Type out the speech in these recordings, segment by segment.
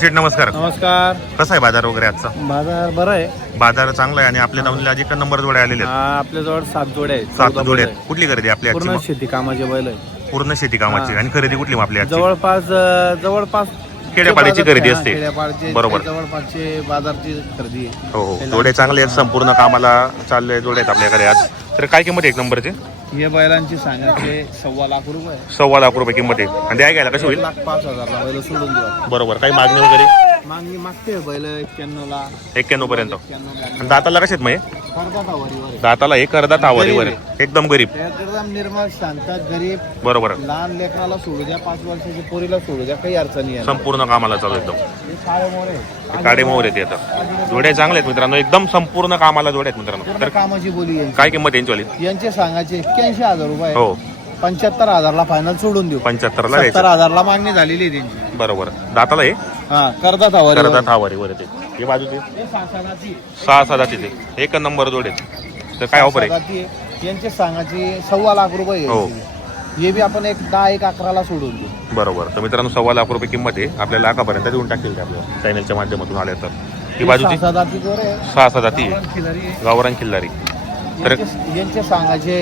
शेठ नमस्कार. नमस्कार. कसा आहे बाजार वगैरे आजचा? बाजार बरा आहे. बाजार चांगला आहे आणि आपल्या दावणीला एक नंबर जोडे आलेले आहेत. हा आपल्याजवळ सात जोड्या आहेत. सात चौदा जोडे बैल आहेत कुठली खरेदी आपली. पूर्ण आजची शेती कामाचे बैल आहे पूर्ण शेती कामाची. आणि खरेदी कुठली मग आपली आजची? जवळपास अं, जवळपास खेड्यापाड्याची खरेदी हा, असते. बरोबर. जवळपासचे बाजारची खरेदी आहे. हो हो. जोडे चांगले आहेत. संपूर्ण कामाला चालले जोडे आहेत आपल्याकडे आज. तर काय किंमत आहे एक नंबरची? हे बैलांची सांगायचे सव्वा लाख रुपये. सव्वा लाख रुपये किंमत आहे. आणि द्या घ्यायला कसं एक होईल लाख पाच हजारला बैल सोडून देऊ बरोबर. काही मागणी वगैरे? मागणी मागते बैल एक्क्याण्णव ला एक्क्याण्णव पर्यंत. आणि दाताला आहेत मग हे? दाताला एक अर्धा तावारीवर आहे. एकदम गरीब. एकदम निर्मळ शांतात गरीब. बरोबर. लहान लेकराला सोडू द्या पाच वर्षाच्या पोरीला सोडू द्या काही अडचणी आहे संपूर्ण कामाला चालू एकदम. हे काळे मोरे काडे मोहर येते आता जोडे चांगले आहेत मित्रांनो. एकदम संपूर्ण कामाला जोडे आहेत मित्रांनो. तर कामाची बोली काय किंमत यांची वाली? यांचे सांगायचे एक्क्याऐंशी हजार रुपये हो. पंच्याहत्तर हजारला फायनल सोडून देऊ. पंच्याहत्तर ला सत्तर द्यायचं हजारला मागणी झालेली आहे त्यांची. बरोबर. दाताला हे? हा करतात हवारी करदा थावारीवर येते. हे बाजूचे सहा सहा जातीचे एक नंबर जोडे आहेत. तर काय ऑफर आहे? यांचे सांगायचे सव्वा लाख रुपये हो. हे बी आपण एक दहा एक अकराला सोडून देऊ. बरोबर. तर मित्रांनो सव्वा लाख रुपये किंमत आहे. आपल्या लाखापर्यंत देऊन टाकतील ते आपल्या चॅनलच्या माध्यमातून आले तर. ही जोर आहे. सहा सहा जाती आहे. गावरान किल्लारी तर यांचे सांगायचे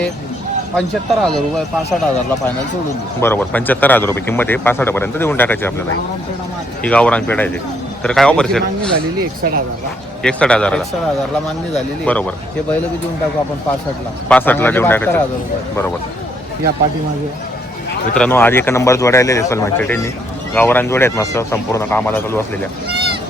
पंच्याहत्तर हजार रुपये पासष्ट हजारला फायनल सोडून देऊ. बरोबर पंच्याहत्तर हजार रुपये किंमत आहे. पासष्ट पर्यंत देऊन टाकायची आपल्याला. ही. मार. ही गावरान पेढा आहे ते. तर काय ऑफर यांची सेट मागणी झालेली एकसष्ट हजारला. एकसष्ट हजाराला. एकसष्ट हजारला मागणी झालेली आहे. बरोबर. ते बैल बी देऊन टाकू आपण पासष्टला. पासष्टला देऊन हजार टाकायचं बरोबर. या पाठीमागे. मित्रांनो आज एक नंबर जोड्या आलेले सलमान चेटेंनी गावरान जोड्या आहेत मस्त संपूर्ण कामाला चालू असलेल्या.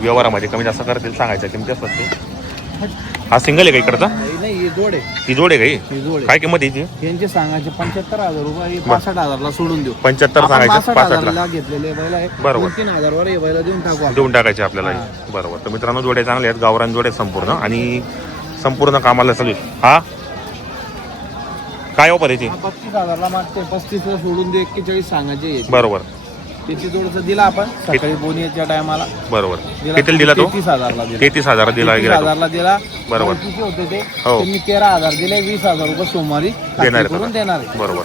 व्यवहारामध्ये कमी जास्त करतील सांगायच्या किमती असतात ते हा सिंगल आहे का इकडचा? नाही हे जोड आहे. ही जोड आहे का ही? हे जोड आहे. काय किंमत आहे हिची यांचे सांगायचे पंच्याहत्तर हजार रुपये हे पासष्ट हजारला सोडून देऊ. पंच्याहत्तर आपण सांगायचे पासष्ट पासष्टला. हजारला घेतलेले बैल आहे. बरोबर. दोन तीन हजारवर हे बैल देऊन टाकू आपण. देऊन टाकायचे आपल्याला हे. बरोबर. तर मित्रांनो जोड्या चांगल्या आहेत. गावरान जोड्या आहेत संपूर्ण. आणि संपूर्ण कामाला चालू आहे. हा? काय ऑफर याची हा पस्तीस हजारला मागते पस्तीसला सोडून दे एक्केचाळीस सांगायचे याचे. बरोबर. त्याची जोडचं दिला आपण. सकाळी बोनीच्या टायमाला. बरोबर. कितीला दिला तो? तेहतीस हजारला दिला. तेहतीस हजार दिला तेहतीस गेला तो. हजारला दिला. बरोबर. ओळखीचे होते ते. हो. त्यांनी तेरा हजार दिले वीस हजार रुपये सोमवारी खात्री देणार आहेत करून आता. देणार आहे. बरोबर.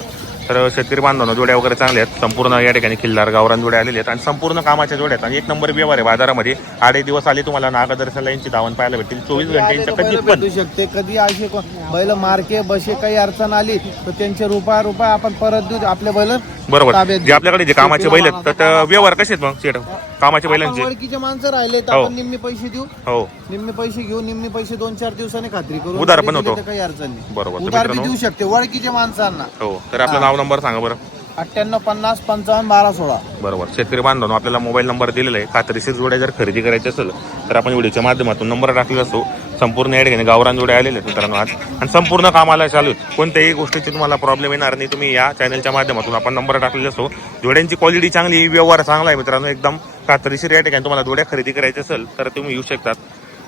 तर शेतकरी बांधवांनो जोड्या वगैरे चांगल्या आहेत. संपूर्ण या ठिकाणी खिल्लार गावरान जोड्या आलेले आहेत. आणि संपूर्ण कामाच्या जोड्या आहेत. आणि एक नंबर व्यवहार आहे बाजारामध्ये. आडे दिवस आले तुम्हाला नागदर्शनला यांची धावण पाहायला भेटतील. चोवीस घंटे यांच्या बैल कधी पण. भेटू शकते. कधी असे को- बैल मार्के बसे काही अडचण आली तर त्यांचे रुपया रुपया आपण परत देऊ. आपले बैल बरोबर. ताब्यात जे. आपल्याकडे जे कामाचे बैल आहेत तर त्या व्यवहार कसे आहेत मग शेठ? कामाचे आपण बैलांचे? ओळखीचे माणसं राहिले तर हो. आपण निम्मे पैसे देऊ. हो. निम्मे पैसे घेऊ निम्मे पैसे दोन चार दिवसाने खात्री करू उधार पण होतो. काही अडचण नाही. बरोबर. तर उधार बी मित्रांनो? देऊ शकते ओळखीच्या माणसांना. हो. तर आपलं नाव नंबर सांगा बरं. अठ्ठ्याण्णव पन्नास पंचावन्न बारा सोळा. बरोबर. शेतकरी बांधवांनो आपल्याला मोबाईल नंबर दिलेला आहे. खात्रीशीर जोड्या जर खरेदी करायची असेल तर आपण व्हिडिओच्या माध्यमातून नंबर टाकलेला असतो. संपूर्ण ॲड घेणे. गावरान आलेले आहेत मित्रांनो आज. आणि संपूर्ण कामाला चालू आहेत कोणत्याही गोष्टीची तुम्हाला प्रॉब्लेम येणार नाही. तुम्ही या चॅनलच्या माध्यमातून आपण नंबर टाकलेला असतो. जोड्यांची क्वालिटी चांगली व्यवहार चांगला आहे मित्रांनो. एकदम खात्रीशीर या ठिकाणी तुम्हाला जोड्या खरेदी करायच्या असेल तर तुम्ही येऊ शकतात.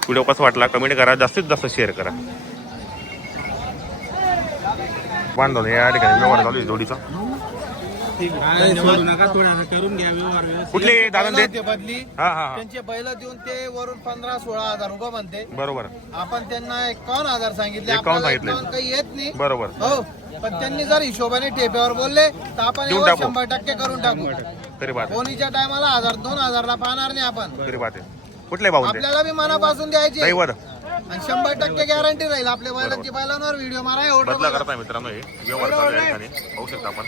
व्हिडिओ कसा वाटला? कमेंट करा. जास्तीत जास्त शेअर करा. बांधव या ठिकाणी व्यवहार चालू आहे जोडीचा. कुठले दादा ते ते बदली हा हा हा. त्यांचे बैल देऊन ते वरून पंधरा सोळा हजार रुपये म्हणते. बरोबर. आपण त्यांना एकावन्न हजार सांगितले 51 आपल्याला सांगितले. 51 काही येत नाही. बरोबर. हो पण त्यांनी जर हिशोबाने ठेप्यावर बोलले तर आपण देऊन यावर टाकू. शंभर टक्के करून टाकू. तरी बात आहे. कोणीच्या टायमाला हजार दोन हजारला पाहणार नाही आपण. तरी बात आहे. कुठले भाऊ ते आपल्याला बी मनापासून द्यायचे. आणि शंभर टक्के गॅरंटी राहील. आपल्या बैलांची बैलांवर व्हिडिओ मारा एवढं बदला. करताय मित्रांनो हे. व्यवहार चालू आहे या ठिकाणी. पाहू शकता आपण.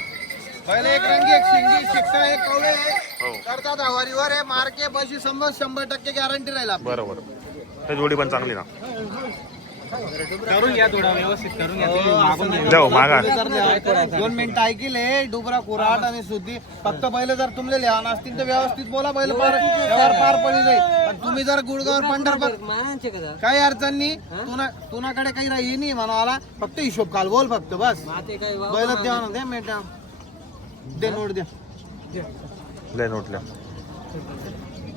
बैल एक रंगी एक शिंगी शिक्का एक कवळे आहे. हो. करतात हवारीवर आहे मार्के बशी समज शंभर टक्के गॅरंटी राहील आपली. बरोबर. तर जोडी पण चांगली ना? करून घ्या थोडा व्यवस्थित करून घ्या. जाऊ मागा. दोन मिनिटं ऐकिले डुबरा कुराट आणि सुद्धी. फक्त बैल जर तुमले लहान असतील तर व्यवस्थित बोला बैल पार पार पडी जाईल पण तुम्ही जर गुडगावर पंढरपूर काही अडचण नाही. तुना तुनाकडे काही राही नाही म्हणाला फक्त हिशोब काल बोल फक्त बस. बैल द्या ना द्या मेटा दे नोट द्या लय नोटल्या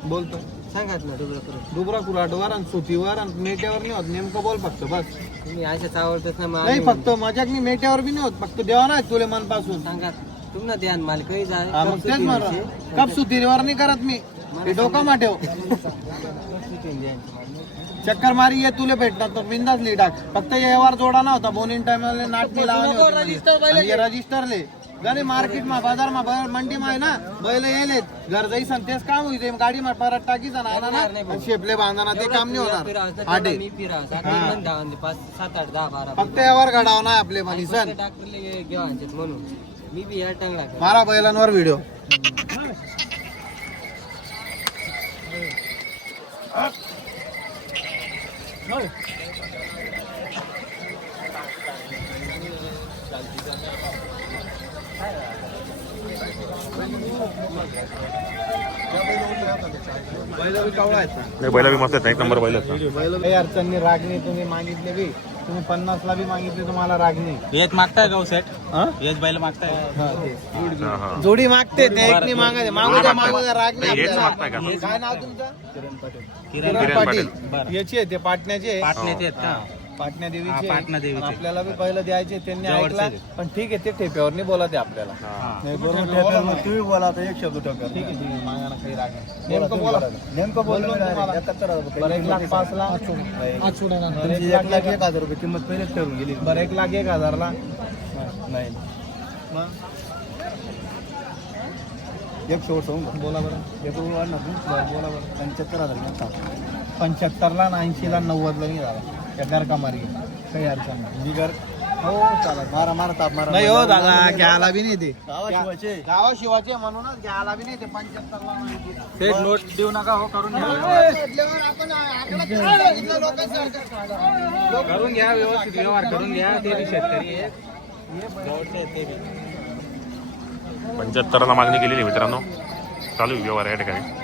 बोलतो डुबरा कुराटवर आणि सुतीवर आणि मेट्यावर नाही होत. नेमकं बोल फक्त बस. तुम्ही ना नाही फक्त नाही मेट्यावर बी नाही होत. फक्त देवा नाही तुले मनपासून. सांगा तुम्हाला हा, मग तेच कप सुतीवर नाही करत मी. हे डोका मा ठेव चक्कर मारी ये तुले भेटणार. तर बिंदास ली टाक फक्त व्यवहार जोडा नव्हता बोनिन टाइमला नाट मी लावले रजिस्टरले गणे मार्केट मा बाजार मा ब- मंडी मा आहे ना बैल येले घर जाई तेच काम होईल गाडी मा परत टाकीचा ना आणा ना. शेपले बांधा ना ते काम नाही होणार. आडे मी फिरा सात दहा म्हणजे पाच सात आठ दहा बारा फक्त यावर गाडाव ना आपले मनी डॉक्टरले म्हणून. मी बी या टांगला मारा बैलांवर व्हिडिओ बैल बी कवळा आहेत ना. नाही बैला बी मस्त आहेत एक नंबर बैल आहेत काही अडचण नाही रागणे तुम्ही मागितले बी. तुम्ही पन्नास ला बी मागितले तुम्हाला रागणे हेच मागताय का सेट हेच बैल मागताय हा, हा. जोडी मागते ते एक नाही मागायचे मागू द्या मागू द्या राग नाही नाही, हेच आपल्याला. मागताय का? काय नाव तुमचं? किरण किरण पाटील. पाटील. याचे आहे ते पाटण्याचे पाटण्याचे आहेत का? पाटण्या हा, देवीचे पाटणा देवीचे. आणि आपल्याला बी पहिलं द्यायचे त्यांनी जवळचे ऐकला. ते. पण ठीक आहे ते ठेप्यावर नाही बोला ते आपल्याला. हा. तुम्ही बोला आता एक शब्द ठीक आहे ठीक आहे मागा ना काही राग नाही. नेमकं बोला. नेमकं बोललो ना तुम्हाला. बरं एक लाख पाच ला बरं, एक लाख एक हजार. रुपये किंमत पहिलेच ठरवून गेली. बरं एक लाख एक हजारला. नाही. मग? एक शेवट सांगू बोला बरं. एक रुपये वाढणार नाही बरं बोला बरं. पंच्याहत्तर हजार पंच्याहत्तरला आणि ऐंशीला नव्वदला नाही झाला. त्या घर का मार्गी काही अडचण नाही. घर? हो चालेल. मारा मारा ताप मारा. नाही हो दादा घ्यायला बी नाही ते. गावाशिवाचे गावाशिवाचे म्हणूनच घ्यायला बी नाही ते. पंच्याहत्तरला सेट नोट देऊ नका हो करून लोकांसारखं करून घ्या व्यवस्थित व्यवहार करून घ्या. ते बी शेतकरी बी. पंच्याहत्तरला मागणी केलेली आहे मित्रांनो. चालू व्यवहार या ठिकाणी.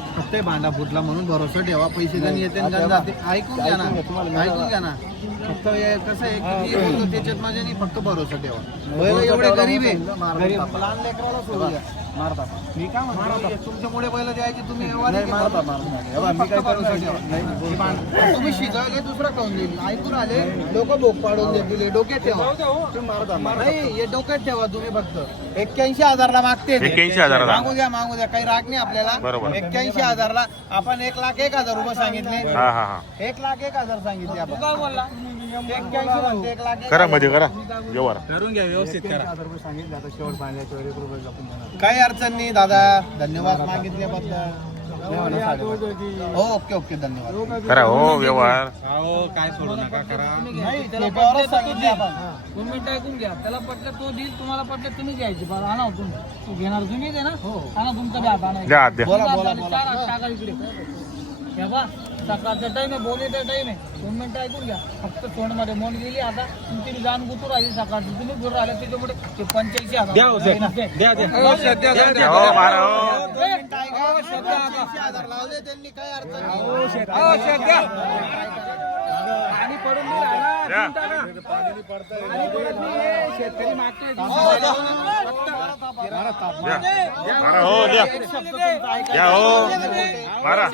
फक्त भांडा फुटला म्हणून भरोसा ठेवा. पैसे जणी येते आणि जाते. ऐकून घ्या ना. ऐकून घ्या ना. फक्त हे कसं आहे किती बोलतो त्याच्यात माझ्या नाही फक्त भरोसा ठेवा. एवढे गरीब आहे. गरीब. लहान लेकराला सोडू द्या. मी काय म्हणतो? तुमच्यामुळे बैल द्यायचे तुम्ही ठेवा तुम्ही शिजवले दुसरं खाऊन देईल ऐकून आले? लोक भोग पाडून देतील. हे डोक्यात ठेवा. नाही हे डोक्यात ठेवा तुम्ही फक्त. एक्क्याऐंशी हजारला मागते. 81 हजाराला. मागू द्या मागू द्या. काही राग नाही आपल्याला. बरोबर. एक्क्याऐंशी हजारला आपण एक लाख एक हजार रुपये सांगितले. हा हा हा. एक लाख एक हजार सांगितले आपण. एक्क्याऐंशी करा. मध्ये करा. व्यवहार करून घ्या व्यवस्थित करा. काही अडचण नाही दादा. धन्यवाद मागितल्याबद्दल. हो ओके ओके धन्यवाद. करा हो व्यवहार. हो काय सोडू नका करा. नाही सांगितले तुम्ही टाकून घ्या. त्याला पटलं तो देईल तुम्हाला पटलं तुम्ही घ्यायचे. आणा हो तुम्ही. तू घेणार तुम्ही दे ना? आणा तुमचा हात आणा. द्या द्या. बोला बोला चार हात टाका इकडे. हे बा. सकाळचा टाइम आहे बोलीचा टाइम आहे. दोन मिनिटं ऐकून घ्या. फक्त तोंडमध्ये मन गेली आता तुमची जाण गुतू राहिली सकाळची. तुम्ही गुरु राहिले त्याच्यामुळे ते पंच्याऐंशी हजार. द्या हो सेट नाही ना. द्या द्या. द्या हो मारा मारा हो द्या द्या हो. मारा.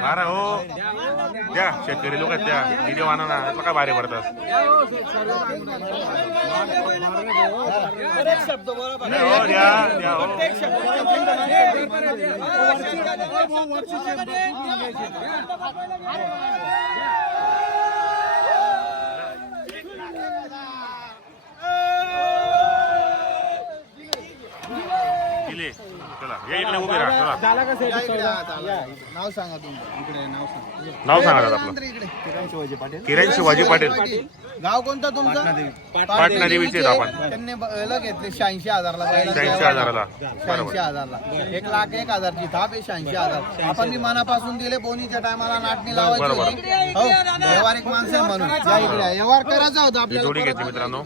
मारा. हो. द्या. शेतकरी लोक आहेत त्या व्हिडिओ आणा ना. काय भारी पडतात. द्या हो द्या. द्या हो दिले इकडे उभे राहा. चला. नाव सांगा तुमचं. इकडे नाव सांगा. नाव सांगा दादा आपलं. नंतर इकडे. किरण शिवाजी पाटील. गाव कोणतं तुमचं? पाटणा देवीचे आहेत आपण. त्यांनी बैल घेतले शहाऐंशी हजारला. शहाऐंशी हजाराला. शहाऐंशी बरोबर. हजारला. एक लाख एक हजारची थाप आहे शहाऐंशी हजार. आपण मी मनापासून दिले बोनीच्या टायमाला नाटणी लावायची बरोबर. होती. हो व्यवहारिक माणसं आहे म्हणून. या इकडे या. व्यवहार करायचा होता ही जोडी आपल्याला. घेतली मित्रांनो.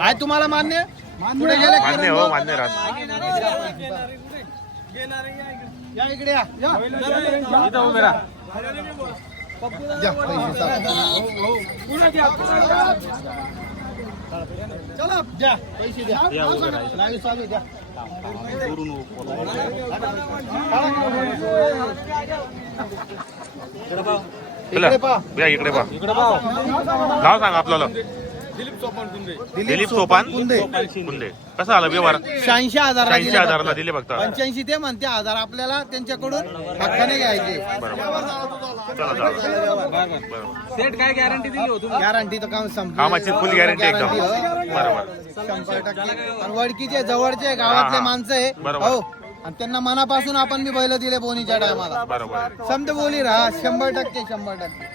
आहे तुम्हाला मान्य? पुढे गेले मान्य हो मान्य राहत या इकडे या. द्या पैसे. चला द्या. पैसे द्या. लाईव्ह चालू द्या. इकडे पहा. या इकडे पा नाव सांगा आपल्याला. दिलीप सोपान कुंदे कुंदे कसं आलं व्यवहार? शहाऐंशी हजार शहाऐंशी हजारला दिले फक्त. पंच्याऐंशी ते म्हणते हजार आपल्याला त्यांच्याकडून हक्काने घ्यायचे. चला चला बरोबर. सेट काय गॅरंटी दिली हो तुम्ही? गॅरंटी तर काम संपली. कामाची full guarantee एकदम. Guarantee, हो. बरोबर. शंभर टक्के. आणि वडकीचे जवळचे गावातले हा. माणसं आहे. बरोबर. हो. आणि त्यांना मनापासून आपण बी बैल दिले बोनीच्या टायमाला. बरोबर. समजा बोली राहा. शंभर टक्के शंभर टक्के.